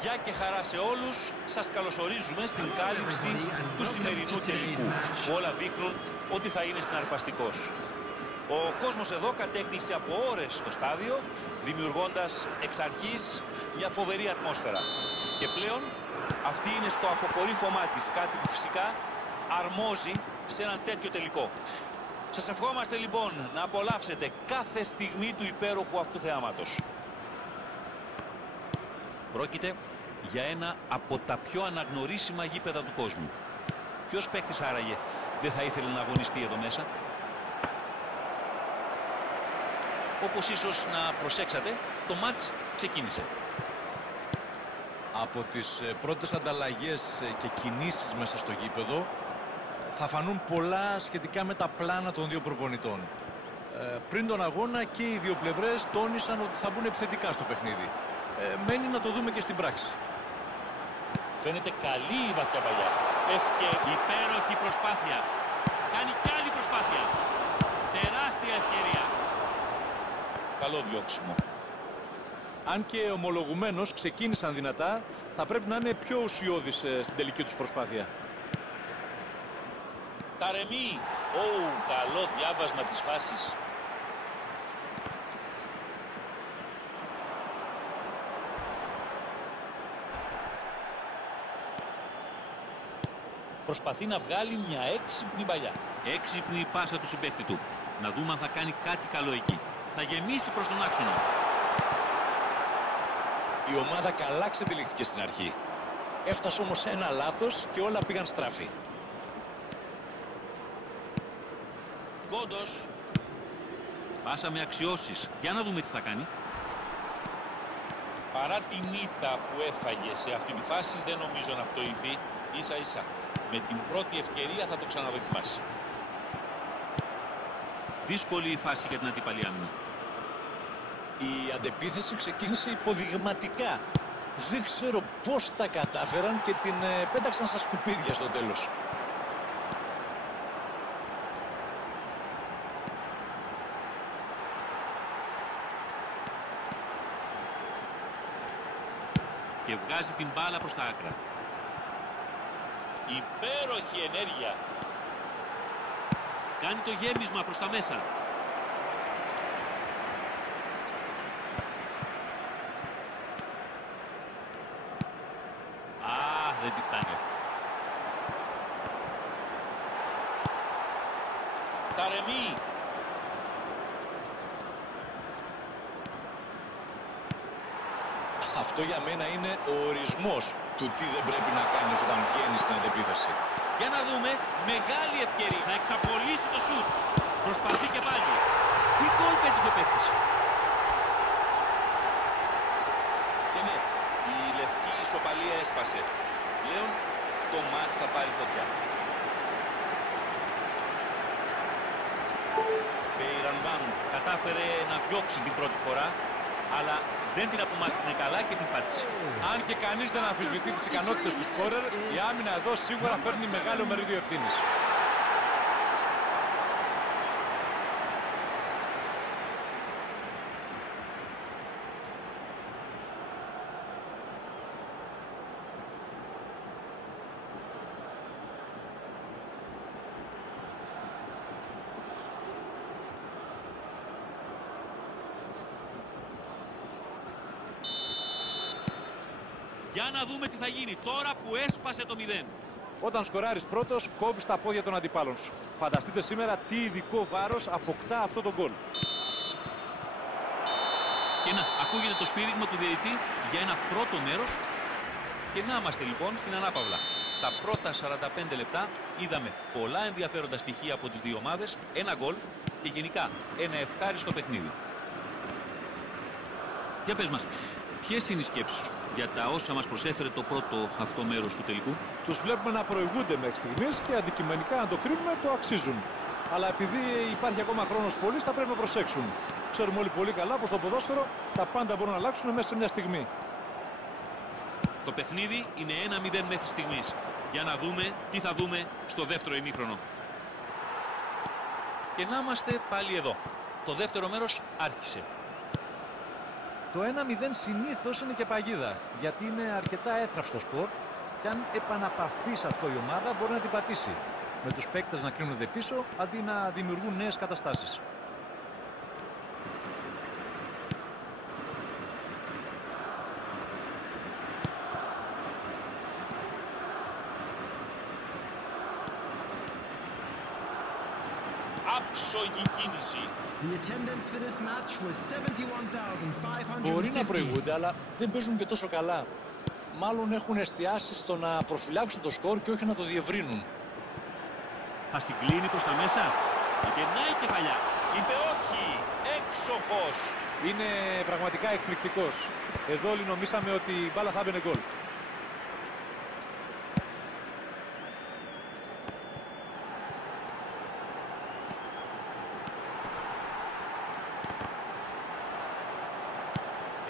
Γεια και χαρά σε όλους. Σας καλωσορίζουμε στην κάλυψη του σημερινού τελικού, που όλα δείχνουν ότι θα είναι συναρπαστικός. Ο κόσμος εδώ κατέκλυσε από ώρες στο στάδιο, δημιουργώντας εξ αρχής μια φοβερή ατμόσφαιρα. Και πλέον αυτή είναι στο αποκορύφωμά της, κάτι που φυσικά αρμόζει σε έναν τέτοιο τελικό. Σας ευχόμαστε λοιπόν να απολαύσετε κάθε στιγμή του υπέροχου αυτού θεάματος. Πρόκειται για ένα από τα πιο αναγνωρίσιμα γήπεδα του κόσμου. Ποιος παίκτης άραγε δεν θα ήθελε να αγωνιστεί εδώ μέσα? Όπως ίσως να προσέξατε, το μάτς ξεκίνησε. Από τις πρώτες ανταλλαγές και κινήσεις μέσα στο γήπεδο θα φανούν πολλά σχετικά με τα πλάνα των δύο προπονητών. Πριν τον αγώνα και οι δύο πλευρές τόνισαν ότι θα μπουν επιθετικά στο παιχνίδι. Μένει να το δούμε και στην πράξη. Φαίνεται καλή η βαθιά παλιά. Υπέροχη προσπάθεια. Κάνει κι άλλη προσπάθεια. Τεράστια ευκαιρία. Καλό διώξιμο. Αν και ομολογουμένως ξεκίνησαν δυνατά, θα πρέπει να είναι πιο ουσιώδεις στην τελική τους προσπάθεια. Ταρεμί. Καλό διάβασμα της φάσης. Προσπαθεί να βγάλει μια έξυπνη παλιά. Έξυπνη πάσα του συμπαίκτη του. Να δούμε αν θα κάνει κάτι καλό εκεί. Θα γεμίσει προς τον άξονα. Η ομάδα καλά ξετυλίχθηκε στην αρχή. Έφτασε όμως σε ένα λάθος και όλα πήγαν στράφη. Κόντος. Πάσα με αξιώσεις. Για να δούμε τι θα κάνει. Παρά την ήττα που έφαγε σε αυτή τη φάση, δεν νομίζω να πτωηθεί. Ίσα ίσα. Με την πρώτη ευκαιρία θα το ξαναδοκιμάσει. Δύσκολη η φάση για την αντίπαλη άμυνα. Η αντεπίθεση ξεκίνησε υποδειγματικά. Δεν ξέρω πώς τα κατάφεραν και την πέταξαν στα σκουπίδια στο τέλος. Και βγάζει την μπάλα προς τα άκρα. Υπέροχη ενέργεια. Κάνει το γέμισμα προς τα μέσα. Δεν τη φτάνει. Ταρεμί. Αυτό για μένα είναι ο ορισμός του τι δεν πρέπει να κάνεις όταν βγαίνεις στην αντεπίθεση. Για να δούμε, μεγάλη ευκαιρία. Θα εξαπολύσει το σουτ. Προσπαθεί και πάλι. Τι γκολ πέτυχε ο παίκτης. Και ναι, η λευκή ισοπαλία έσπασε. Πλέον το μάτς θα πάρει φωτιά. Πεϊρανβάν κατάφερε να διώξει την πρώτη φορά, αλλά δεν την απομάκρυνε καλά και την πάτησε. Αν και κανείς δεν αμφισβητεί τις ικανότητες του σκόρερ, η άμυνα εδώ σίγουρα φέρνει μεγάλο μερίδιο ευθύνης. Για να δούμε τι θα γίνει τώρα που έσπασε το 0. Όταν σκοράρεις πρώτος, κόβεις τα πόδια των αντιπάλων σου. Φανταστείτε σήμερα τι ειδικό βάρος αποκτά αυτό το γκολ. Και να, ακούγεται το σφύριγμα του διαιτητή για ένα πρώτο μέρος. Και να είμαστε λοιπόν στην ανάπαυλα. Στα πρώτα 45 λεπτά είδαμε πολλά ενδιαφέροντα στοιχεία από τις δύο ομάδες, ένα γκολ και γενικά ένα ευχάριστο παιχνίδι. Για πες μας, ποιες είναι οι σκέψεις σου για τα όσα μας προσέφερε το πρώτο αυτό μέρος του τελικού? Τους βλέπουμε να προηγούνται μέχρι στιγμής και αντικειμενικά να το κρίνουμε το αξίζουν. Αλλά επειδή υπάρχει ακόμα χρόνος πολύς, θα πρέπει να προσέξουν. Ξέρουμε όλοι πολύ καλά πως στο ποδόσφαιρο τα πάντα μπορούν να αλλάξουν μέσα σε μια στιγμή. Το παιχνίδι είναι 1-0 μέχρι στιγμής. Για να δούμε τι θα δούμε στο δεύτερο ημίχρονο. Και να είμαστε πάλι εδώ. Το δεύτερο μέρος άρχισε. Το 1-0 συνήθως είναι και παγίδα, γιατί είναι αρκετά έθραυστο σκορ και αν επαναπαυθεί σε αυτό η ομάδα μπορεί να την πατήσει, με τους παίκτες να κρίνονται πίσω αντί να δημιουργούν νέες καταστάσεις. Άψογη κίνηση. Μπορεί να προηγούνται, αλλά δεν παίζουν και τόσο καλά. Μάλλον έχουν εστιάσει στο να προφυλάξουν το σκορ και όχι να το διευρύνουν. Θα συγκλίνει προς τα μέσα. Γυρνάει κεφαλιά. Είπε όχι. Έξοχος. Είναι πραγματικά εκπληκτικός. Εδώ όλοι νομίσαμε ότι η μπάλα θα έμπαινε γκολ.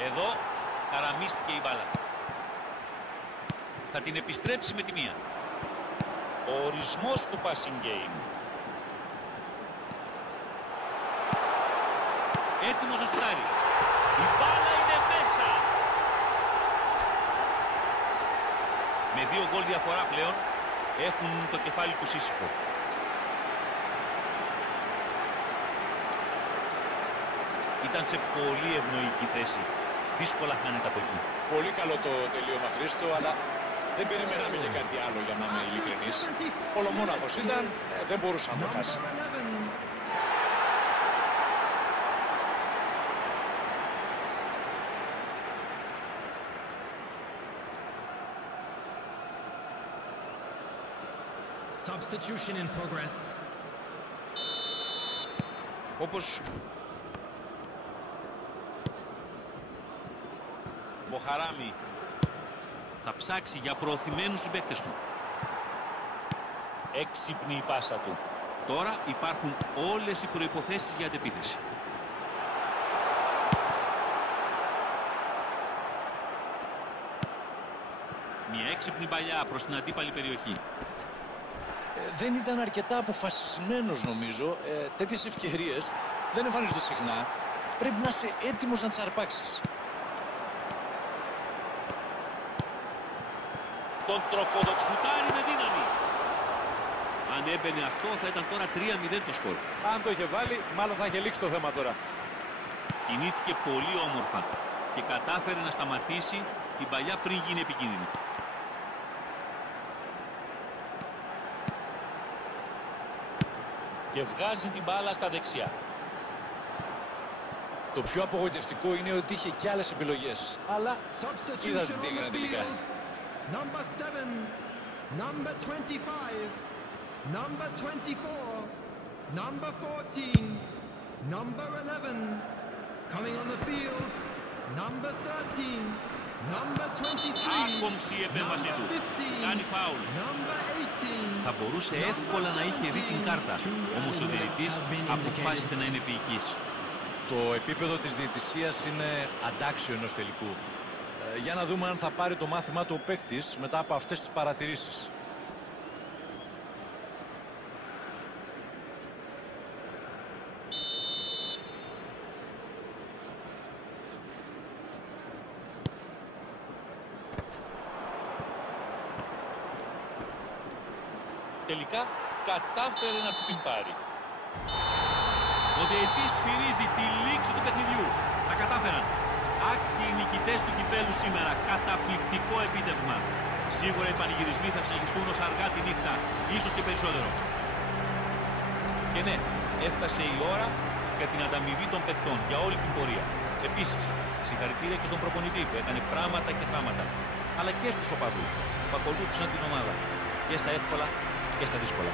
Εδώ χαραμίστηκε η μπάλα. Θα την επιστρέψει με τη μία. Ο ορισμός του passing game. Έτοιμος να σουτάρει. Η μπάλα είναι μέσα. Με 2 γκολ διαφορά πλέον έχουν το κεφάλι του ήσυχο. Ήταν σε πολύ ευνοϊκή θέση. Δύσκολα χάνεται από εκεί. Πολύ καλό το τελείωμα, Χρήστο, αλλά δεν περιμέναμε για κάτι άλλο, για να είμαι ειλικρινής. Ολομόναχος ήταν, δεν μπορούσε να το χάσει. Substitution in progress. Όπως Μποχαράμι θα ψάξει για προωθημένους συμπαίκτες του. Έξυπνη η πάσα του. Τώρα υπάρχουν όλες οι προϋποθέσεις για αντεπίθεση. Μια έξυπνη παλιά προς την αντίπαλη περιοχή. Δεν ήταν αρκετά αποφασισμένος, νομίζω. Τέτοιες ευκαιρίες δεν εμφανίζονται συχνά. Πρέπει να είσαι έτοιμος να τις αρπάξεις. Τον τροφοδοξουτάρει με δύναμη. Αν έμπαινε αυτό θα ήταν τώρα 3-0 το σκορ. Αν το είχε βάλει, μάλλον θα είχε λήξει το θέμα τώρα. Κινήθηκε πολύ όμορφα και κατάφερε να σταματήσει την παλιά πριν γίνει επικίνδυνη. Και βγάζει την μπάλα στα δεξιά. Το πιο απογοητευτικό είναι ότι είχε και άλλες επιλογές. Αλλά είδατε τι έγινε τελικά. Number 7, number 25, number 24, number 14, number 11, coming on the field, number 13, number 23, Άκομψη η επέμβαση του. Κάνει φάουλ. number 18. Θα μπορούσε εύκολα να είχε δει την κάρτα. Όμως ο διαιτητής αποφάσισε να είναι επίοικης. Το επίπεδο της διαιτησίας είναι αντάξιο ενός τελικού. Για να δούμε αν θα πάρει το μάθημά του ο παίκτης μετά από αυτές τις παρατηρήσεις. Τελικά κατάφερε να την πάρει. Ο διαιτητής σφυρίζει τη λήξη του παιχνιδιού. Τα κατάφεραν. Άξιοι νικητές του κυπέλου σήμερα. Καταπληκτικό επίτευγμα. Σίγουρα οι πανηγυρισμοί θα συνεχιστούν ως αργά τη νύχτα. Ίσως και περισσότερο. Και ναι, έφτασε η ώρα για την ανταμοιβή των παικτών για όλη την πορεία. Επίσης, συγχαρητήρια και στον προπονητή που έκανε πράγματα και θάματα. Αλλά και στους οπαδούς που ακολούθησαν την ομάδα. Και στα εύκολα και στα δύσκολα.